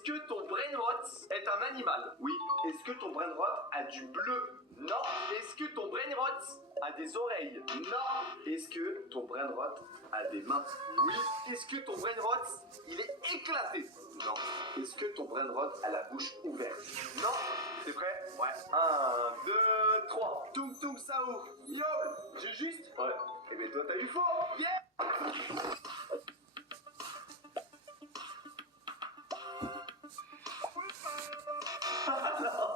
Est-ce que ton brainrot est un animal? Oui. Est-ce que ton brainrot a du bleu? Non. Est-ce que ton brainrot a des oreilles? Non. Est-ce que ton brainrot a des mains? Oui. Est-ce que ton brainrot, il est éclaté? Non. Est-ce que ton brainrot a la bouche ouverte? Non. T'es prêt? Ouais. 1, 2, 3. Tung tung sao. Yo. J'ai juste? Ouais. Eh ben toi t'as eu faux. Yeah. Non.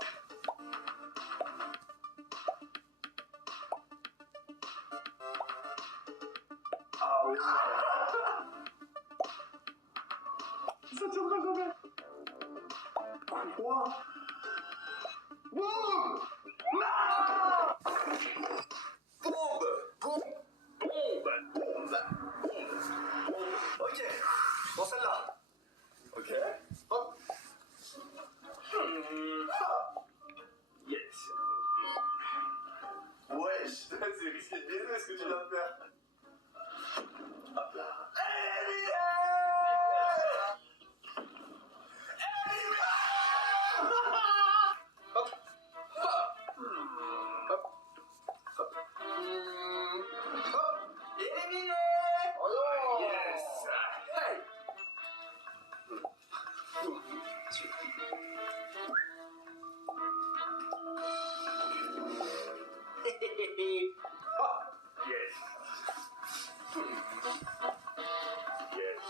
Ah oui. Ça tiendra jamais. Quoi? Boum. Non. Bombe. Bombe. Bombe. Bombe. Bombe. Ok. Dans celle-là. Ok. Hop. Yes. Wesh, c'est risqué de baiser ce que tu viens de faire. Hop là. Hop. Hop. Hop. Hop. Éliminé. Oh non. Yes. Hey. Hop. Yes. Yes.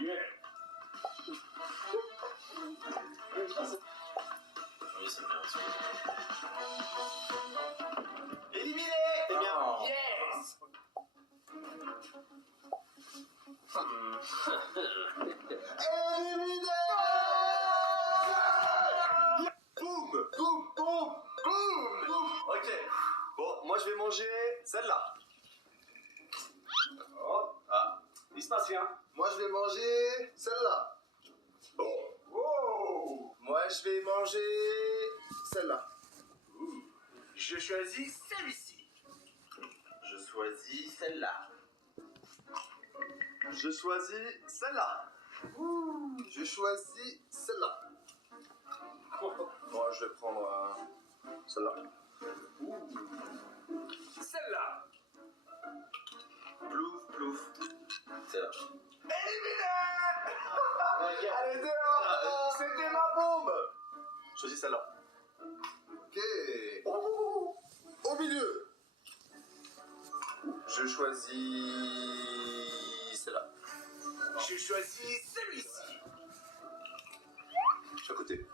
Yeah. Oui, c'est bien. Éliminé. C'est bien. Yes. Éliminé. Boum, boum, boum, boum, boum. Ok. Bon, moi je vais manger celle-là. Oh. Ah, il se passe rien. Moi je vais manger celle-là. Bon. Wow. Moi je vais manger celle-là. Je choisis celui-ci. Je choisis celle-là. Je choisis celle-là. Je choisis celle-là. Moi je vais prendre celle-là. Celle-là. Plouf, plouf. C'est là. Éliminé. Allez dehors. C'était ma bombe. Choisis celle-là. Ok. Au milieu. Je choisis celle-là. Je choisis celui-ci. À côté.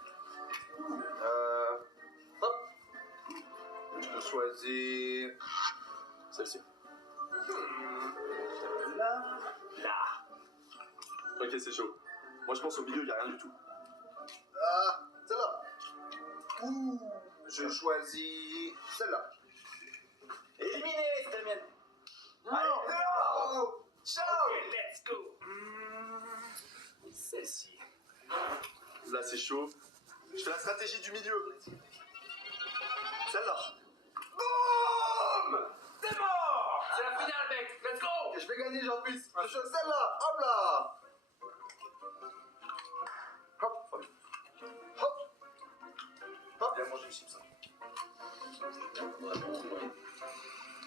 Hop. Je choisis celle-ci. Là. Là. Ok, c'est chaud. Moi, je pense au milieu, il n'y a rien du tout. Celle-là. Ouh. Je choisis celle-là. Éliminé, c'est la mienne. Allez, dehors. Ciao. Ok, let's go. Celle-ci. Là, c'est chaud. Je fais la stratégie du milieu. Celle-là. Boum. T'es mort. C'est la finale, mec. Let's go. Je vais gagner, j'en puisse. Je choisis celle-là. Hop là. Hop. Hop. Hop. Viens manger le chips.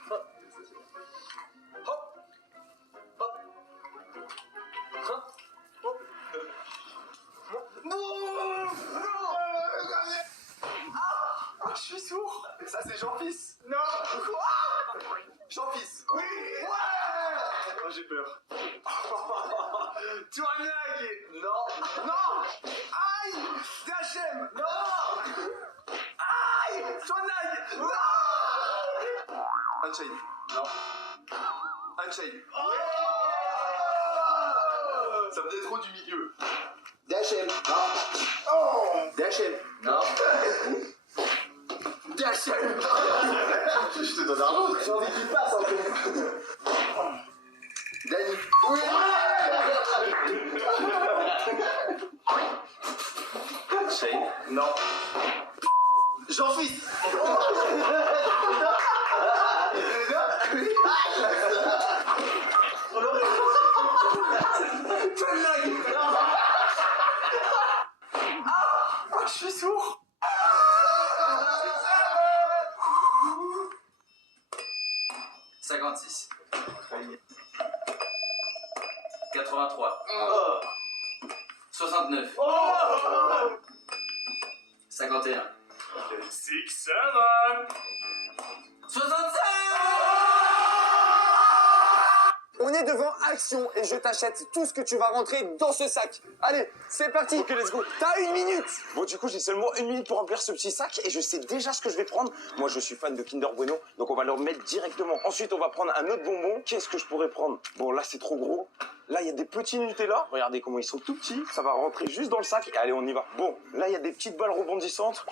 Hop. Hop. Hop. Hop. Hop. Boum. Ah, je suis sourd. Ça, c'est Jean-Fils. Non. Quoi? Jean-Fils. Oui. Ouais. Oh, j'ai peur. Tu as une blague. Non. Non. Aïe. DHM. Non. Aïe. Tu as une blague. Non. Unchained. Non. Unchained. Ça venait trop du milieu. DHM. Non. Oh. DHM. Non. DHM. Je te donne un autre. J'ai envie qu'il passe encore. Dani. Oui. Unchained. Non. Jean-Fils. 56. 83. Oh. 69. Oh. 51. 6, 7. 65. On est devant Action et je t'achète tout ce que tu vas rentrer dans ce sac. Allez, c'est parti. Ok, let's go. T'as 1 minute. Bon, du coup, j'ai seulement 1 minute pour remplir ce petit sac et je sais déjà ce que je vais prendre. Moi, je suis fan de Kinder Bueno, donc on va le remettre directement. Ensuite, on va prendre un autre bonbon. Qu'est-ce que je pourrais prendre? Bon, là, c'est trop gros. Là, il y a des petits Nutella. Regardez comment ils sont tout petits. Ça va rentrer juste dans le sac. Et allez, on y va. Bon, là, il y a des petites balles rebondissantes.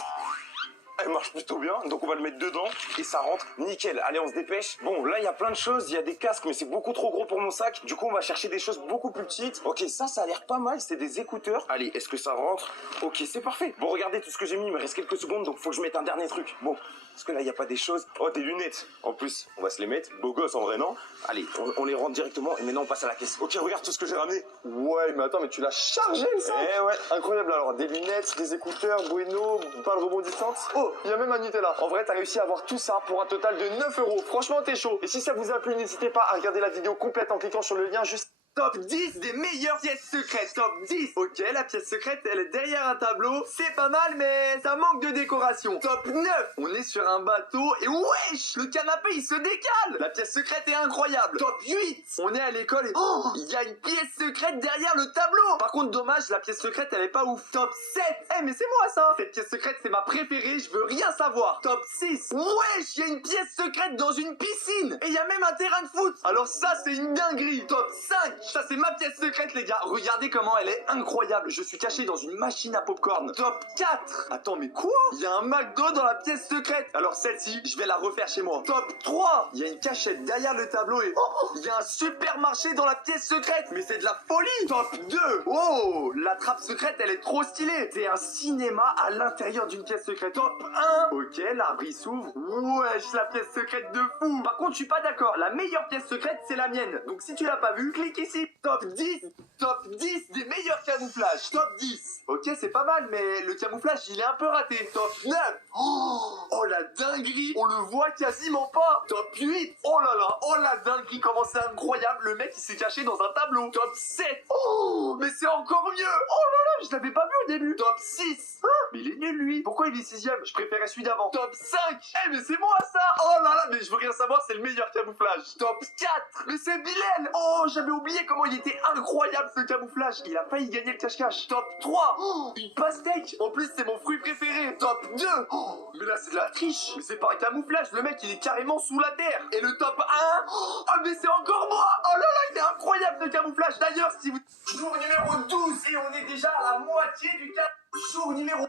Elle marche plutôt bien, donc on va le mettre dedans et ça rentre nickel. Allez, on se dépêche. Bon, là, il y a plein de choses. Il y a des casques, mais c'est beaucoup trop gros pour mon sac. Du coup, on va chercher des choses beaucoup plus petites. Ok, ça a l'air pas mal. C'est des écouteurs. Allez, est-ce que ça rentre? Ok, c'est parfait. Bon, regardez tout ce que j'ai mis. Il me reste quelques secondes, donc faut que je mette un dernier truc. Bon, parce que là, il n'y a pas des choses. Oh, des lunettes. En plus, on va se les mettre. Beau gosse, en vrai, non? Allez, on les rentre directement et maintenant, on passe à la caisse. Ok, regarde tout ce que j'ai ramené. Ouais, mais attends, mais tu l'as chargé le sac. Eh ouais. Incroyable, alors des lunettes, des écouteurs, Bueno, balles rebondissantes. Oh, il y a même un Nutella. En vrai, t'as réussi à avoir tout ça pour un total de 9 €. Franchement, t'es chaud. Et si ça vous a plu, n'hésitez pas à regarder la vidéo complète en cliquant sur le lien juste. Top 10 des meilleures pièces secrètes. Top 10. Ok, la pièce secrète, elle est derrière un tableau. C'est pas mal, mais ça manque de décoration. Top 9. On est sur un bateau et wesh, le canapé, il se décale. La pièce secrète est incroyable. Top 8. On est à l'école et oh, il y a une pièce secrète derrière le tableau. Par contre, dommage, la pièce secrète, elle est pas ouf. Top 7. Eh, mais c'est moi ça. Cette pièce secrète, c'est ma préférée. Je veux rien savoir. Top 6. Wesh, il y a une pièce secrète dans une piscine. Et il y a même un terrain de foot. Alors ça, c'est une dinguerie. Top 5. Ça, c'est ma pièce secrète, les gars. Regardez comment elle est incroyable. Je suis caché dans une machine à popcorn. Top 4. Attends, mais quoi? Il y a un McDo dans la pièce secrète. Alors celle-ci, je vais la refaire chez moi. Top 3. Il y a une cachette derrière le tableau et oh, il y a un supermarché dans la pièce secrète. Mais c'est de la folie. Top 2. Oh, la trappe secrète, elle est trop stylée. C'est un cinéma à l'intérieur d'une pièce secrète. Top 1. Ok, l'arbre il s'ouvre. Wesh, la pièce secrète de fou. Par contre, je suis pas d'accord. La meilleure pièce secrète, c'est la mienne. Donc si tu l'as pas vue, clique ici. Top 10. Top 10 des meilleurs camouflages. Top 10. Ok, c'est pas mal, mais le camouflage, il est un peu raté. Top 9. Oh la dinguerie. On le voit quasiment pas. Top 8. Oh là là. Oh la dinguerie. Comment c'est incroyable. Le mec, il s'est caché dans un tableau. Top 7. Oh, mais c'est encore mieux. Oh là là, je l'avais pas vu au début. Top 6. Mais il est nul, lui. Pourquoi il est 6ème? Je préférais celui d'avant. Top 5. Eh, mais c'est moi, ça. Oh là là, mais je veux rien savoir, c'est le meilleur camouflage. Top 4. Mais c'est Bilal. Oh, j'avais oublié comment il était incroyable, ce camouflage. Il a failli gagner le cache-cache. Top 3. Oh, une pastèque. En plus, c'est mon fruit préféré. Top 2. Oh, mais là, c'est de la triche. Mais c'est pas un camouflage. Le mec, il est carrément sous la terre. Et le top 1. Oh, mais c'est encore moi. Oh là là, il est incroyable, ce camouflage. D'ailleurs, si vous... Jour numéro 12. Et on est déjà à la moitié du cap. Jour numéro...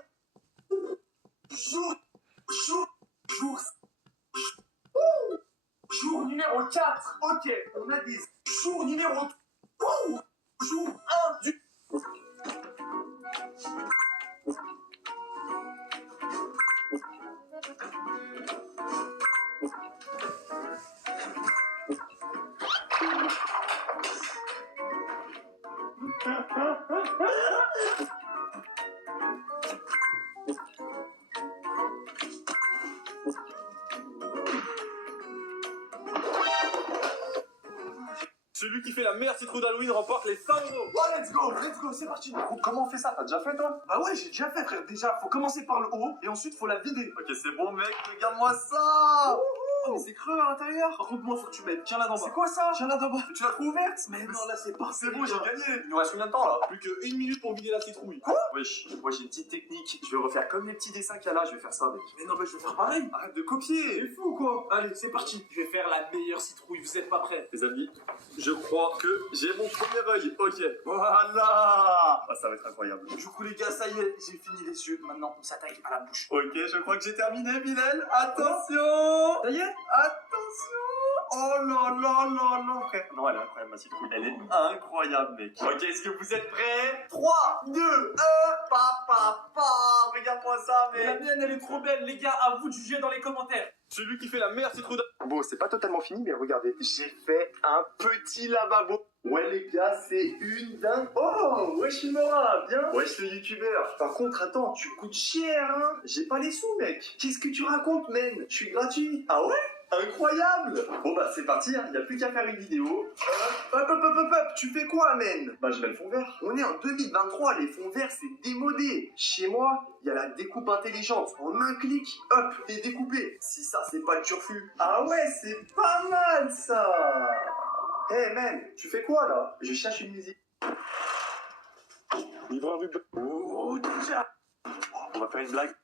Jour numéro 4. Ok, on a des jours numéro... Jour 1 du... Celui qui fait la meilleure citrouille d'Halloween remporte les 100 €. Oh, let's go, c'est parti. Comment on fait ça? T'as déjà fait, toi? Bah ouais, j'ai déjà fait, frère. Déjà, faut commencer par le haut et ensuite faut la vider. Ok, c'est bon, mec. Regarde-moi ça. Oh, mais c'est creux à l'intérieur. Par contre, moi, faut que tu m'aides. Tiens là d'en bas. C'est quoi ça? Tiens là d'en bas. Tu l'as trop ouverte? Mais non, là, c'est pas. C'est bon, j'ai gagné. Il nous reste combien de temps là? Plus que 1 minute pour vider la citrouille. Quoi? Wesh, moi j'ai une petite technique. Je vais refaire comme les petits dessins qu'il y a là. Je vais faire ça, mec. Mais non, mais je vais faire pareil. Arrête de copier. C'est fou quoi. Allez, c'est parti. Je vais faire la meilleure citrouille, vous êtes pas prêts? Les amis, je crois que j'ai mon premier œil. Ok. Voilà. Ah, ça va être incroyable. Du coup, les gars, ça y est, j'ai fini les yeux. Maintenant, on s'attaque à la bouche. Ok, je crois que j'ai terminé, Bilal. Attention. Ça y est? Attention. Oh là là là là, frère. Non, elle est incroyable, ma citrouille. Elle est incroyable, mec. Ok, est-ce que vous êtes prêts? 3, 2, 1, pa. Regarde-moi ça, La mec. mienne, elle est trop belle, les gars, à vous de juger dans les commentaires. Celui qui fait la meilleure citrouille Bon, c'est pas totalement fini, mais regardez. J'ai fait un petit lavabo. Ouais, les gars, c'est une dingue. Oh, wesh, Mora, bien. Wesh, le youtubeur. Par contre, attends, tu coûtes cher, hein. J'ai pas les sous, mec. Qu'est-ce que tu racontes, man? Je suis gratuit. Ah ouais? Incroyable! Bon bah c'est parti, hein. Y a plus qu'à faire une vidéo. Hop, tu fais quoi, man? Bah je mets le fond vert. On est en 2023, les fonds verts c'est démodé. Chez moi, y a la découpe intelligente. En un clic, hop, t'es découpé. Si ça c'est pas le turfu. Ah ouais, c'est pas mal ça! Hey man, tu fais quoi là? Je cherche une musique. Livreur Uber. Oh déjà! On va faire une blague.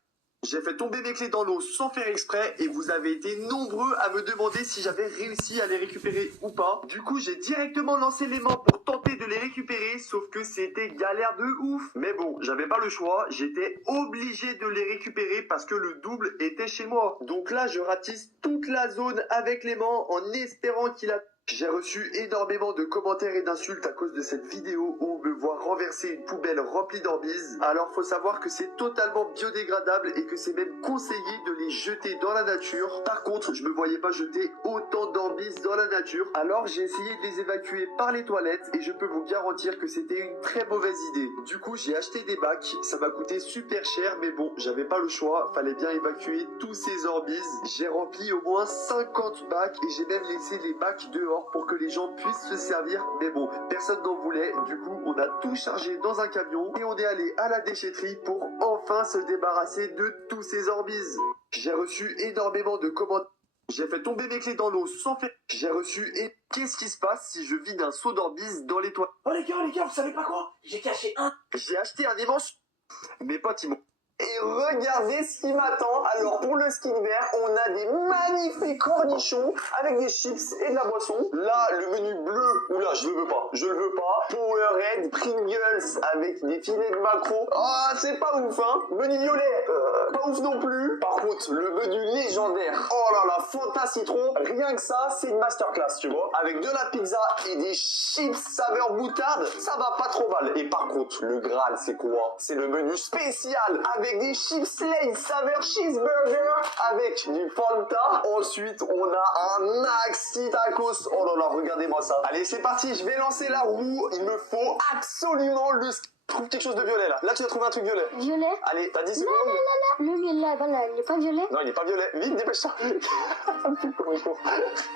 J'ai fait tomber mes clés dans l'eau sans faire exprès et vous avez été nombreux à me demander si j'avais réussi à les récupérer ou pas. Du coup, j'ai directement lancé l'aimant pour tenter de les récupérer, sauf que c'était galère de ouf. Mais bon, j'avais pas le choix, j'étais obligé de les récupérer parce que le double était chez moi. Donc là, je ratisse toute la zone avec l'aimant en espérant qu'il a... J'ai reçu énormément de commentaires et d'insultes à cause de cette vidéo où on me voit renverser une poubelle remplie d'orbises. Alors faut savoir que c'est totalement biodégradable et que c'est même conseillé de les jeter dans la nature. Par contre, je me voyais pas jeter autant d'orbises dans la nature. Alors j'ai essayé de les évacuer par les toilettes et je peux vous garantir que c'était une très mauvaise idée. Du coup, j'ai acheté des bacs. Ça m'a coûté super cher mais bon, j'avais pas le choix. Fallait bien évacuer tous ces orbises. J'ai rempli au moins 50 bacs et j'ai même laissé les bacs dehors pour que les gens puissent se servir, mais bon, personne n'en voulait, du coup on a tout chargé dans un camion et on est allé à la déchetterie pour enfin se débarrasser de tous ces orbises. J'ai reçu énormément de commentaires. J'ai fait tomber mes clés dans l'eau sans faire... J'ai reçu... Et qu'est-ce qui se passe si je vide un seau d'orbises dans les toilettes? Oh les gars, vous savez pas quoi? J'ai caché un. J'ai acheté un immense... Mes potes ils m'ont... Et regardez ce qui m'attend. Alors pour le skin vert, on a des magnifiques cornichons avec des chips et de la boisson. Là, le menu bleu, oula, je le veux pas. Je le veux pas. Powerade, Pringles avec des filets de maquereau. Ah, c'est pas ouf, hein. Menu violet, pas ouf non plus. Par contre, le menu légendaire. Oh là là, Fanta citron. Rien que ça, c'est une masterclass, tu vois. Avec de la pizza et des chips saveur moutarde, ça va pas trop mal. Et par contre, le Graal, c'est quoi? C'est le menu spécial avec des chips Lay's saveur cheeseburger avec du Fanta. Ensuite, on a un Maxi Tacos. Oh là là, regardez-moi ça. Allez, c'est parti, je vais lancer la roue. Il me faut absolument le... Trouve quelque chose de violet là. Là, tu as trouvé un truc violet. Violet? Allez, t'as 10 secondes. Le violet, voilà, il est pas violet? Non, il est pas violet. Vite, dépêche-toi.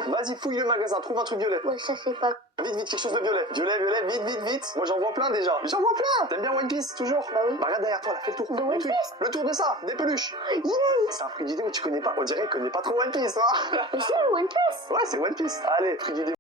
Vas-y, fouille le magasin, trouve un truc violet. Ouais, ça c'est pas... Vite, quelque chose de violet. Violet, vite. Moi, j'en vois plein déjà. J'en vois plein. T'aimes bien One Piece, toujours? Bah oui. Bah, regarde derrière toi, là, fais le tour. De One Le truc. Piece? Le tour de ça, des peluches. Yeah. C'est un truc d'idée où tu connais pas. On dirait qu'il connaît pas trop One Piece, hein. Mais c'est One Piece! Ouais, c'est One Piece. Allez, truc d'idée.